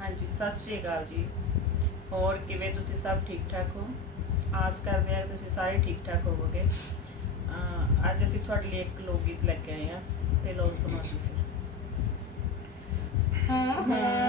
ਹਾਂਜੀ, ਸਤਿ ਸ਼੍ਰੀ ਅਕਾਲ ਜੀ। ਹੋਰ ਕਿਵੇਂ ਤੁਸੀਂ ਸਭ ਠੀਕ ਠਾਕ ਹੋ? ਆਸ ਕਰਦੇ ਹਾਂ ਕਿ ਤੁਸੀਂ ਸਾਰੇ ਠੀਕ ਠਾਕ ਹੋਵੋਗੇ। ਅੱਜ ਅਸੀਂ ਤੁਹਾਡੇ ਲਈ ਇੱਕ ਲੋਕ ਗੀਤ ਲੈ ਕੇ ਆਏ ਹਾਂ ਤੇ ਲੋ ਸੁਣੋ ਜੀ ਫਿਰ। ਹੂੰ ਹੂੰ।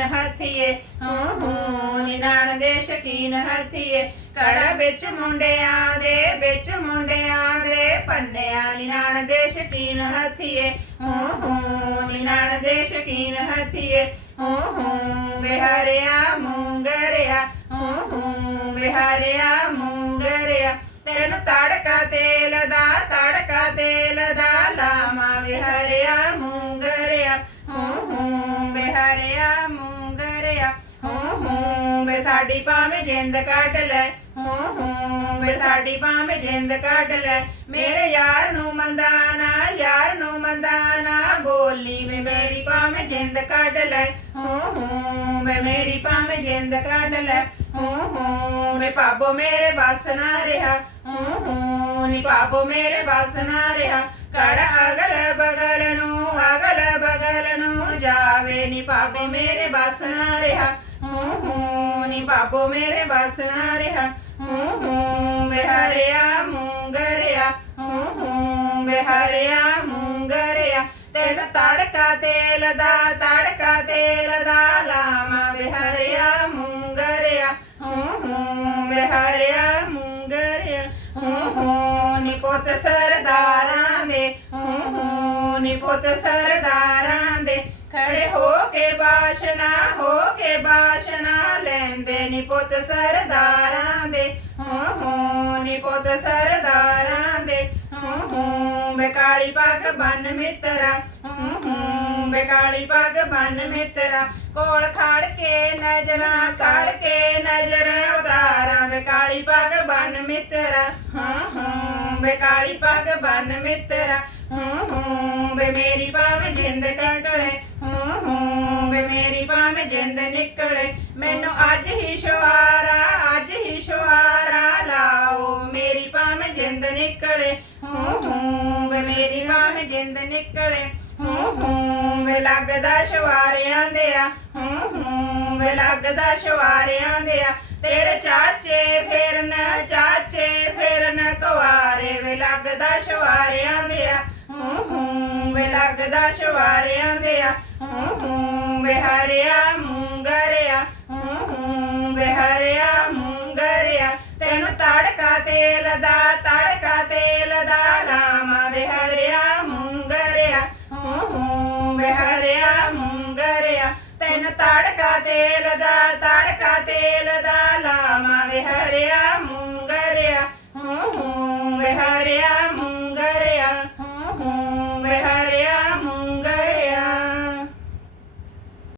ਦੇ ਸ਼ਕੀਨ ਹੱਥੀਏ, ਹੂੰ ਹੂੰ ਦੇ ਸ਼ਕੀਨ ਹੱਥੀਏ। ਕੜਾ ਵਿੱਚ ਮੁੰਡਿਆਂ ਦੇ, ਵਿੱਚ ਮੁੰਡਿਆਂ ਦੇ ਪੰਨਿਆਂ ਨਿਨਾਣ ਦੇ ਸ਼ਕੀਨ ਹੱਥੀਏ। ਹੂੰ ਹੂੰ, ਨਿਨਾਣ ਦੇ ਸ਼ਕੀਨ ਹੱਥੀਏ। ਹੂੰ ਹੂੰ, ਬਿਹਾਰਿਆ ਮੂੰਗਰਿਆ। ਹੂੰ ਹੂੰ, ਬਿਹਾਰਿਆ ਮੂੰਗਰਿਆ। ਤੈਨੂੰ ਤੜਕਾ ਤੇਲ ਦਾ, ਤੜਕਾ ਤੇਲ ਦਾ ਲਾਵਾਂ ਬਿਹਾਰਿਆ ਮੂੰਗਰਿਆ। ਹੂੰ ਹੂੰ, ਬਿਹਾਰਿਆ ਸਾਡੀ ਭਾਵੇਂ ਜਿੰਦ ਕੱਢ ਲੈ। ਹੂੰ ਹੂੰ, ਵੇ ਸਾਡੀ ਭਾਵੇਂ ਜਿੰਦ ਕੱਢ ਲੈ। ਮੇਰੇ ਯਾਰ ਨੂੰ ਮੰਦਾ ਯਾਰ ਨੂੰ ਮੰਦਾ ਬੋਲੀ ਵੇ ਮੇਰੀ ਭਾਵੇਂ ਜਿੰਦ ਕੱਢ ਲੈ। ਹੂੰ ਹੂੰ, ਵੇ ਮੇਰੀ ਭਾਵੇਂ ਜਿੰਦ ਕੱਢ ਲੈ। ਹੂੰ ਹੂੰ, ਵੇ ਪਾਪੋ ਮੇਰੇ ਬਸ ਨਾ ਰਿਹਾ। ਹੂੰ ਹੂੰ, ਨੀ ਪਾਪੋ ਮੇਰੇ ਬਸ ਨਾ ਰਿਹਾ। ਕੜ ਅਗਲ ਬਗਲ ਨੂੰ, ਅਗਲ ਬਗਲ ਨੂੰ ਜਾਵੇ ਨੀ ਪਾਪੋ ਮੇਰੇ ਬਸ ਨਾ ਰਿਹਾ। ਹੂੰ ਹੂੰ ਨੀ ਪਾਪੋ ਮੇਰੇ ਬਸ ਨਾ ਰਿਹਾ। ਹੂੰ ਹੂੰ ਬਿਹਰਿਆ ਮੂੰਗਰਿਆ। ਹੂੰ ਹੂੰ ਬਿਹਰਿਆ ਮੂੰਗਰਿਆ। ਤੈਨੂੰ ਤੜਕਾ, ਤੇਲ ਦਾ ਤੜਕਾ, ਤੇਲ ਦਾ ਲਾਵਾਂ। ਬਿਹਰਿਆ ਮੂੰਗਰਿਆ। ਹੂੰ ਹੂੰ ਬਿਹਰਿਆ ਮੁੰਗਰਿਆ। ਹੂੰ ਹੂੰ ਨੀ ਪੁੱਤ ਸਰਦਾਰਾਂ ਦੇ। ਹੂੰ ਹੂੰ ਨੀ ਪੁੱਤ ਸਰਦਾਰਾਂ ਖੜੇ ਹੋ ਕੇ ਬਾਸ਼ਨਾ, ਹੋ ਕੇ ਬਾਸ਼ਨਾ, ਲੈਂਦੇ ਨੀ ਪੁੱਤ ਸਰਦਾਰਾਂ ਦੇ। ਹੂੰ ਹੂੰ, ਨੀ ਪੁੱਤ ਸਰਦਾਰਾਂ ਦੇ। ਹੂੰ ਹੂੰ ਬੇਕਾਲੀ ਪੱਗ ਬੰਨ ਮਿੱਤਰਾ। ਹੂੰ ਹੂੰ ਬੇਕਾਲੀ ਪੱਗ ਬੰਨ ਮਿੱਤਰਾ। ਕੋਲ ਖੜ ਕੇ ਨਜ਼ਰਾਂ, ਖੜ ਕੇ ਨਜ਼ਰ ਉਤਾਰਾਂ। ਬੇਕਾਲੀ ਪੱਗ ਬੰਨ ਮਿੱਤਰਾ। ਹੂੰ ਹੂੰ ਬੇਕਾਲੀ ਪੱਗ ਬੰਨ ਮਿੱਤਰਾ। ਹੂੰ ਹੂੰ, ਵੇ ਮੇਰੀ ਭਾਵੇਂ ਜਿੰਦ ਕੱਟਲੇ ਹੂੰ ਮੇਰੀ ਜਿੰਦ ਨਿਕਲੇ, ਮੈਨੂੰ ਅੱਜ ਹੀ ਸ਼ਵਾਰਾ ਅੱਜ ਹੀ ਸ਼ਵਾਰਾ ਲਾਓ। ਮੇਰੀ ਭਾਵੇਂ ਜਿੰਦ ਨਿਕਲੇ, ਹੂੰ ਹੂੰ, ਵੇ ਮੇਰੀ ਭਾਵੇਂ ਜਿੰਦ ਨਿਕਲੇ, ਹੂੰ ਹੂੰ, ਵੇ ਲੱਗਦਾ ਸ਼ਵਾਰਿਆਂ ਦੇ ਆ, ਹੂੰ ਹੂੰ, ਵੇ ਲੱਗਦਾ ਸ਼ਵਾਰਿਆਂ ਦੇ ਆ। ਤੇਰੇ ਚਾਚੇ ਫੇਰਨ ਚਾਚੇ ਫੇਰਨ ਕੁਆਰੇ ਵੇ ਲੱਗਦਾ ਸ਼ਵਾਰਿਆਂ ਦੇ ਆ, ਹੂੰ ਹੂੰ, ਵੇ ਲੱਗਦਾ ਸ਼ਵਾਰਿਆਂ ਦੇ ਆ, ਹੂੰ ਹੂੰ ਵੇ ਹਰਿਆ ਮੂੰਗਰਿਆ, ਹੂੰ ਹੂੰ, ਵੇ ਹਰਿਆ ਮੂੰਗਰਿਆ। ਤੈਨੂੰ ਤੜਕਾ ਤੇਲ ਦਾ, ਤੜਕਾ ਤੇਲ ਦਾ ਲਾਵਾਂ ਵੇ ਹਰਿਆ ਮੂੰਗਰਿਆ, ਹੂੰ ਹੂੰ, ਵੇ ਹਰਿਆ ਮੂੰਗਰਿਆ। ਤੈਨੂੰ ਤੜਕਾ ਤੇਲ ਦਾ